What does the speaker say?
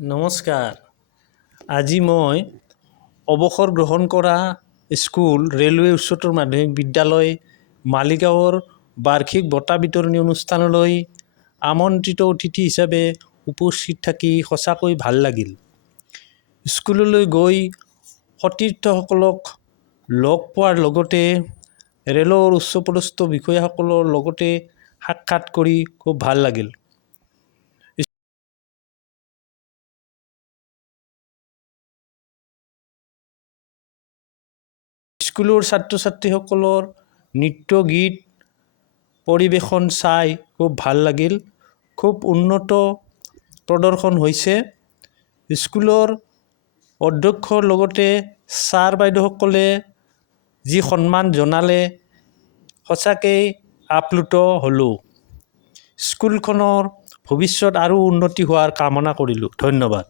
নমস্কাৰ। আজি মই অৱসৰ গ্ৰহণ কৰা স্কুল ৰেলৱে উচ্চতৰ মাধ্যমিক বিদ্যালয় মালিগাঁৱৰ বাৰ্ষিক বঁটা বিতৰণী অনুষ্ঠানলৈ আমন্ত্ৰিত অতিথি হিচাপে উপস্থিত থাকি সঁচাকৈ ভাল লাগিল। স্কুললৈ গৈ সতীৰ্থসকলক লগ পোৱাৰ লগতে ৰেলৰ উচ্চপদস্থ বিষয়াসকলৰ লগতে সাক্ষাৎ কৰি খুব ভাল লাগিল। স্কুলৰ ছাত্ৰ ছাত্ৰীসকলৰ নৃত্য গীত পৰিৱেশন চাই খুব ভাল লাগিল। খুব উন্নত প্ৰদৰ্শন হৈছে। স্কুলৰ অধ্যক্ষৰ লগতে ছাৰ বাইদেউসকলে যি সন্মান জনালে সঁচাকৈ আপ্লুত হ'লোঁ। স্কুলখনৰ ভৱিষ্যত আৰু উন্নতি হোৱাৰ কামনা কৰিলোঁ। ধন্যবাদ।